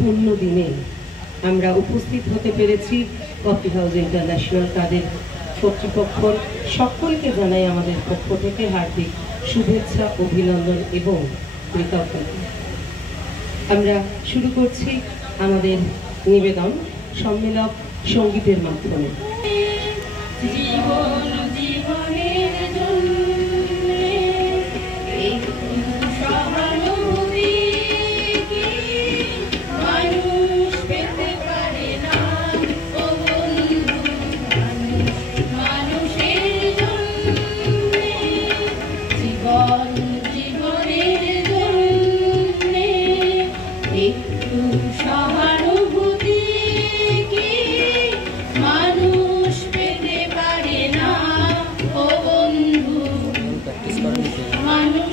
পূর্ণ দিনে আমরা উপস্থিত হতে পেরেছি কফি হাউস ইন্টারন্যাশনাল। তাদের কর্তৃপক্ষ সকলকে জানাই আমাদের পক্ষ থেকে হার্দিক শুভেচ্ছা, অভিনন্দন এবং কৃতজ্ঞতা। আমরা শুরু করছি আমাদের নিবেদন সম্মেলক সঙ্গীতের মাধ্যমে। মানুষ